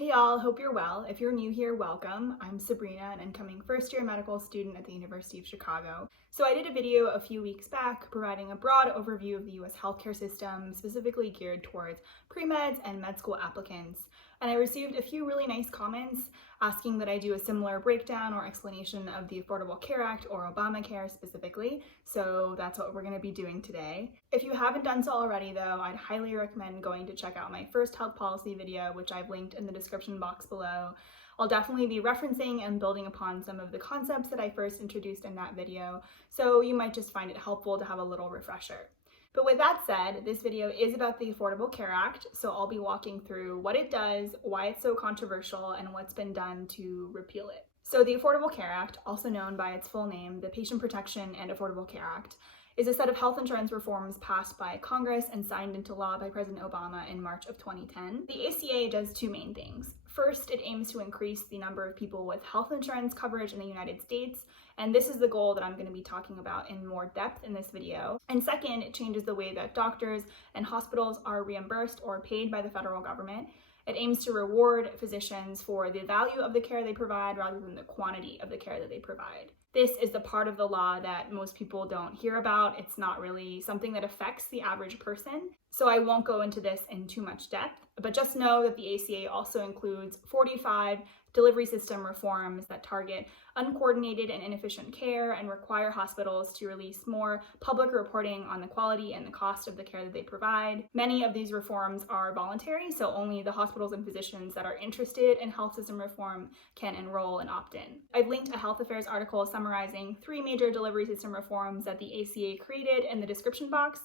Hey y'all, hope you're well. If you're new here, welcome. I'm Sabrina, an incoming first-year medical student at the University of Chicago. So I did a video a few weeks back providing a broad overview of the US healthcare system, specifically geared towards pre-meds and med school applicants. And I received a few really nice comments asking that I do a similar breakdown or explanation of the Affordable Care Act or Obamacare specifically. So that's what we're going to be doing today. If you haven't done so already though, I'd highly recommend going to check out my first health policy video, which I've linked in the description box below. I'll definitely be referencing and building upon some of the concepts that I first introduced in that video, so you might just find it helpful to have a little refresher. But with that said, this video is about the Affordable Care Act, so I'll be walking through what it does, why it's so controversial, and what's been done to repeal it. So the Affordable Care Act, also known by its full name, the Patient Protection and Affordable Care Act, is a set of health insurance reforms passed by Congress and signed into law by President Obama in March of 2010. The ACA does two main things. First, it aims to increase the number of people with health insurance coverage in the United States, and this is the goal that I'm going to be talking about in more depth in this video. And second, it changes the way that doctors and hospitals are reimbursed or paid by the federal government. It aims to reward physicians for the value of the care they provide rather than the quantity of the care that they provide. This is the part of the law that most people don't hear about. It's not really something that affects the average person. So I won't go into this in too much depth, but just know that the ACA also includes 45 delivery system reforms that target uncoordinated and inefficient care and require hospitals to release more public reporting on the quality and the cost of the care that they provide. Many of these reforms are voluntary, so only the hospitals and physicians that are interested in health system reform can enroll and opt in. I've linked a health affairs article summarizing 3 major delivery system reforms that the ACA created in the description box.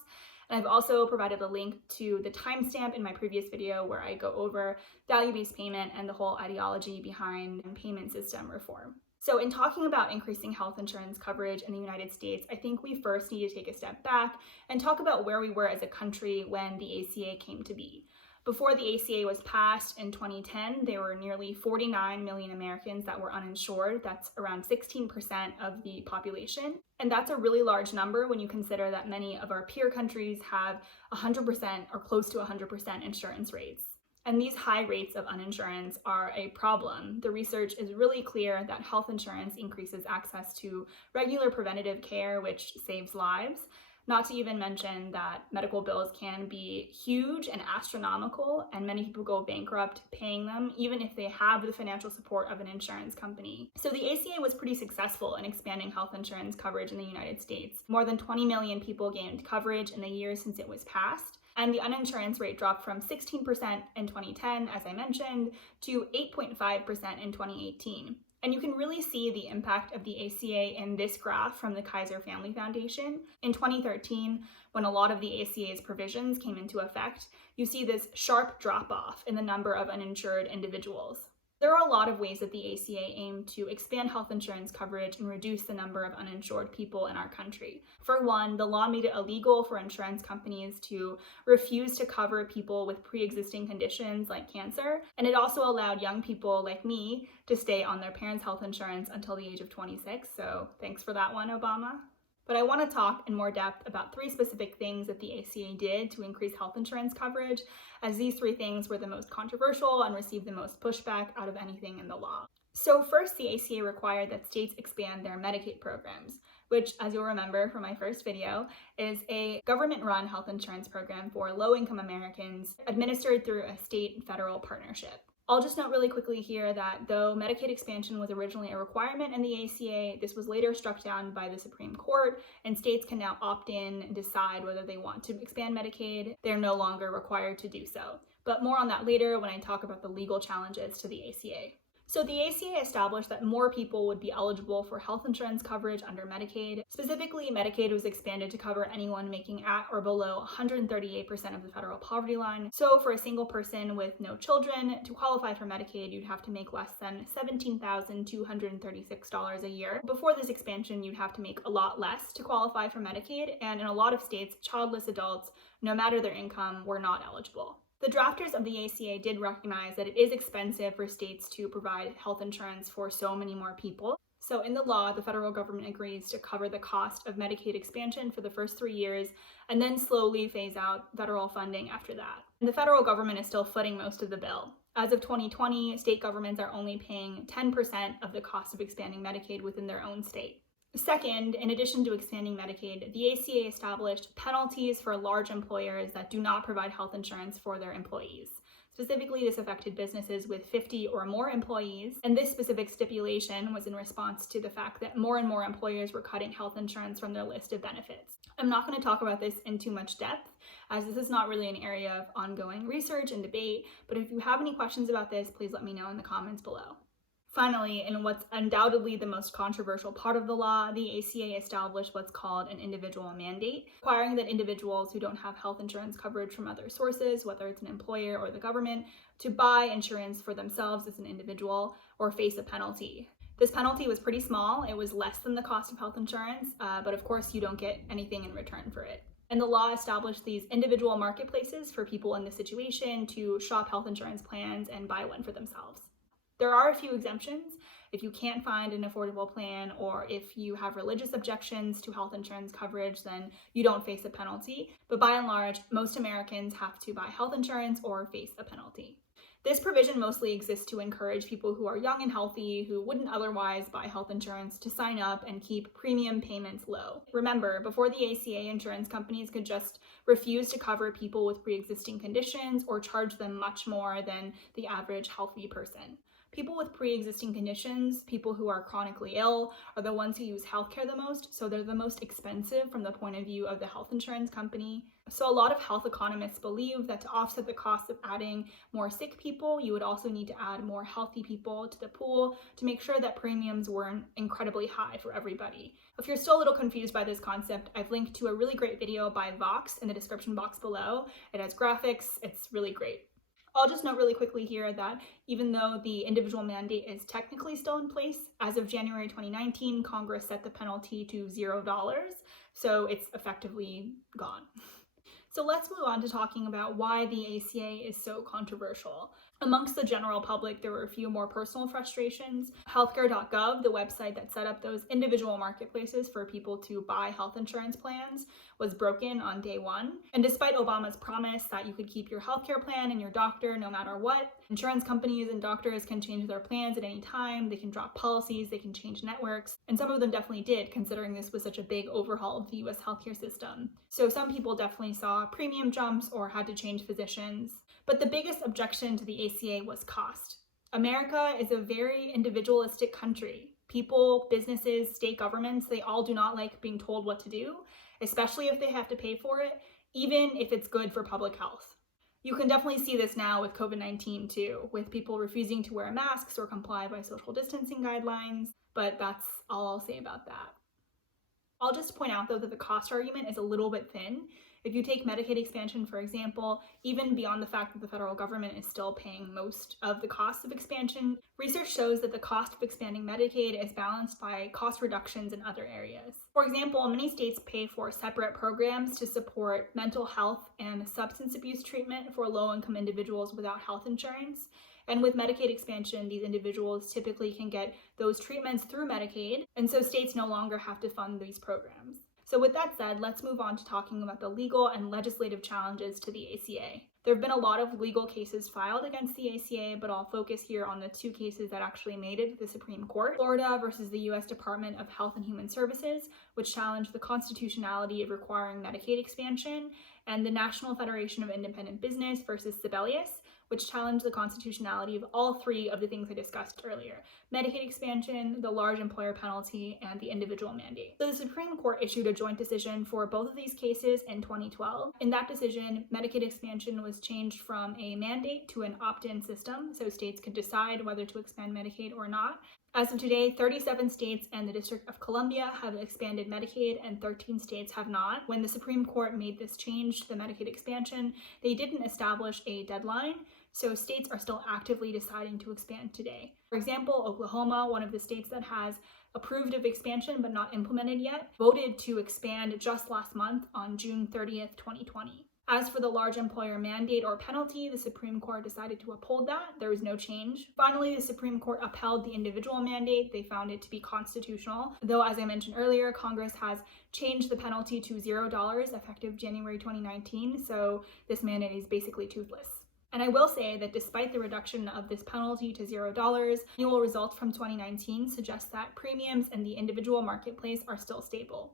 And I've also provided a link to the timestamp in my previous video where I go over value-based payment and the whole ideology behind payment system reform. So in talking about increasing health insurance coverage in the United States, I think we first need to take a step back and talk about where we were as a country when the ACA came to be. Before the ACA was passed in 2010, there were nearly 49 million Americans that were uninsured. That's around 16% of the population. And that's a really large number when you consider that many of our peer countries have 100% or close to 100% insurance rates. And these high rates of uninsurance are a problem. The research is really clear that health insurance increases access to regular preventative care, which saves lives. Not to even mention that medical bills can be huge and astronomical, and many people go bankrupt paying them, even if they have the financial support of an insurance company. So the ACA was pretty successful in expanding health insurance coverage in the United States. More than 20 million people gained coverage in the years since it was passed, and the uninsurance rate dropped from 16% in 2010, as I mentioned, to 8.5% in 2018. And you can really see the impact of the ACA in this graph from the Kaiser Family Foundation. In 2013, when a lot of the ACA's provisions came into effect, you see this sharp drop-off in the number of uninsured individuals. There are a lot of ways that the ACA aimed to expand health insurance coverage and reduce the number of uninsured people in our country. For one, the law made it illegal for insurance companies to refuse to cover people with pre-existing conditions like cancer, and it also allowed young people like me to stay on their parents' health insurance until the age of 26, so thanks for that one, Obama. But I want to talk in more depth about 3 specific things that the ACA did to increase health insurance coverage, as these 3 things were the most controversial and received the most pushback out of anything in the law. So first, the ACA required that states expand their Medicaid programs, which, as you'll remember from my first video, is a government-run health insurance program for low-income Americans administered through a state and federal partnership. I'll just note really quickly here that though Medicaid expansion was originally a requirement in the ACA, this was later struck down by the Supreme Court, and states can now opt in and decide whether they want to expand Medicaid. They're no longer required to do so. But more on that later when I talk about the legal challenges to the ACA. So the ACA established that more people would be eligible for health insurance coverage under Medicaid. Specifically, Medicaid was expanded to cover anyone making at or below 138% of the federal poverty line. So for a single person with no children, to qualify for Medicaid, you'd have to make less than $17,236 a year. Before this expansion, you'd have to make a lot less to qualify for Medicaid, and in a lot of states, childless adults, no matter their income, were not eligible. The drafters of the ACA did recognize that it is expensive for states to provide health insurance for so many more people. So in the law, the federal government agrees to cover the cost of Medicaid expansion for the first 3 years and then slowly phase out federal funding after that. And the federal government is still footing most of the bill. As of 2020, state governments are only paying 10% of the cost of expanding Medicaid within their own state. Second, in addition to expanding Medicaid, the ACA established penalties for large employers that do not provide health insurance for their employees. Specifically, this affected businesses with 50 or more employees, and this specific stipulation was in response to the fact that more and more employers were cutting health insurance from their list of benefits. I'm not going to talk about this in too much depth, as this is not really an area of ongoing research and debate, but if you have any questions about this, please let me know in the comments below. Finally, in what's undoubtedly the most controversial part of the law, the ACA established what's called an individual mandate, requiring that individuals who don't have health insurance coverage from other sources, whether it's an employer or the government, to buy insurance for themselves as an individual or face a penalty. This penalty was pretty small. It was less than the cost of health insurance, but of course you don't get anything in return for it. And the law established these individual marketplaces for people in this situation to shop health insurance plans and buy one for themselves. There are a few exemptions. If you can't find an affordable plan, or if you have religious objections to health insurance coverage, then you don't face a penalty. But by and large, most Americans have to buy health insurance or face a penalty. This provision mostly exists to encourage people who are young and healthy, who wouldn't otherwise buy health insurance, to sign up and keep premium payments low. Remember, before the ACA, insurance companies could just refuse to cover people with pre-existing conditions or charge them much more than the average healthy person. People with pre-existing conditions, people who are chronically ill, are the ones who use healthcare the most, so they're the most expensive from the point of view of the health insurance company. So a lot of health economists believe that to offset the cost of adding more sick people, you would also need to add more healthy people to the pool to make sure that premiums weren't incredibly high for everybody. If you're still a little confused by this concept, I've linked to a really great video by Vox in the description box below. It has graphics, it's really great. I'll just note really quickly here that even though the individual mandate is technically still in place, as of January 2019, Congress set the penalty to $0, so it's effectively gone. So let's move on to talking about why the ACA is so controversial. Amongst the general public, there were a few more personal frustrations. Healthcare.gov, the website that set up those individual marketplaces for people to buy health insurance plans, was broken on day one. And despite Obama's promise that you could keep your healthcare plan and your doctor no matter what, insurance companies and doctors can change their plans at any time. They can drop policies, they can change networks, and some of them definitely did, considering this was such a big overhaul of the US healthcare system. So some people definitely saw premium jumps or had to change physicians. But the biggest objection to the ACA was cost. America is a very individualistic country. People, businesses, state governments, they all do not like being told what to do, especially if they have to pay for it, even if it's good for public health. You can definitely see this now with COVID-19 too, with people refusing to wear masks or comply by social distancing guidelines, but that's all I'll say about that. I'll just point out though that the cost argument is a little bit thin. If you take Medicaid expansion, for example, even beyond the fact that the federal government is still paying most of the cost of expansion, research shows that the cost of expanding Medicaid is balanced by cost reductions in other areas. For example, many states pay for separate programs to support mental health and substance abuse treatment for low-income individuals without health insurance. And with Medicaid expansion, these individuals typically can get those treatments through Medicaid, and so states no longer have to fund these programs. So with that said, let's move on to talking about the legal and legislative challenges to the ACA. There have been a lot of legal cases filed against the ACA, but I'll focus here on the two cases that actually made it to the Supreme Court. Florida versus the U.S. Department of Health and Human Services, which challenged the constitutionality of requiring Medicaid expansion, and the National Federation of Independent Business versus Sebelius, which challenged the constitutionality of all three of the things I discussed earlier: Medicaid expansion, the large employer penalty, and the individual mandate. So the Supreme Court issued a joint decision for both of these cases in 2012. In that decision, Medicaid expansion was changed from a mandate to an opt-in system, so states could decide whether to expand Medicaid or not. As of today, 37 states and the District of Columbia have expanded Medicaid and 13 states have not. When the Supreme Court made this change to the Medicaid expansion, they didn't establish a deadline, so states are still actively deciding to expand today. For example, Oklahoma, one of the states that has approved of expansion but not implemented yet, voted to expand just last month on June 30th, 2020. As for the large employer mandate or penalty, the Supreme Court decided to uphold that. There was no change. Finally, the Supreme Court upheld the individual mandate. They found it to be constitutional, though as I mentioned earlier, Congress has changed the penalty to $0 effective January 2019, so this mandate is basically toothless. And I will say that despite the reduction of this penalty to $0, annual results from 2019 suggest that premiums in the individual marketplace are still stable.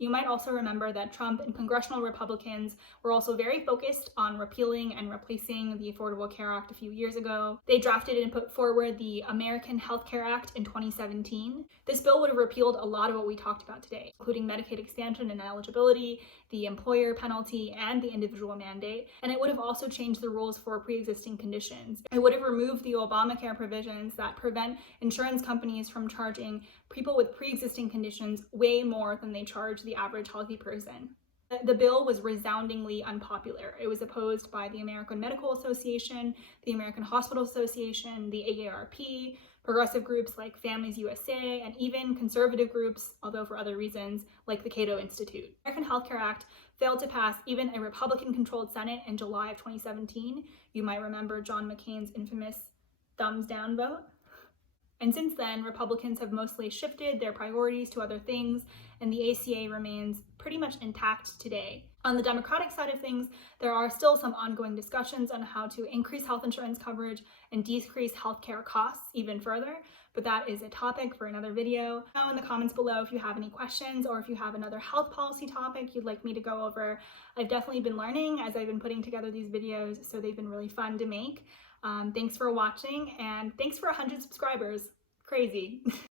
You might also remember that Trump and congressional Republicans were also very focused on repealing and replacing the Affordable Care Act a few years ago. They drafted and put forward the American Health Care Act in 2017. This bill would have repealed a lot of what we talked about today, including Medicaid expansion and eligibility, the employer penalty, and the individual mandate. And it would have also changed the rules for pre-existing conditions. It would have removed the Obamacare provisions that prevent insurance companies from charging people with pre-existing conditions way more than they charge the average healthy person. The bill was resoundingly unpopular. It was opposed by the American Medical Association, the American Hospital Association, the AARP, progressive groups like Families USA, and even conservative groups, although for other reasons, like the Cato Institute. The American Health Care Act failed to pass even a Republican-controlled Senate in July of 2017. You might remember John McCain's infamous thumbs down vote. And since then, Republicans have mostly shifted their priorities to other things, and the ACA remains pretty much intact today. On the Democratic side of things, there are still some ongoing discussions on how to increase health insurance coverage and decrease healthcare costs even further, but that is a topic for another video. Now in the comments below if you have any questions or if you have another health policy topic you'd like me to go over. I've definitely been learning as I've been putting together these videos, so they've been really fun to make. Thanks for watching, and thanks for 100 subscribers. Crazy.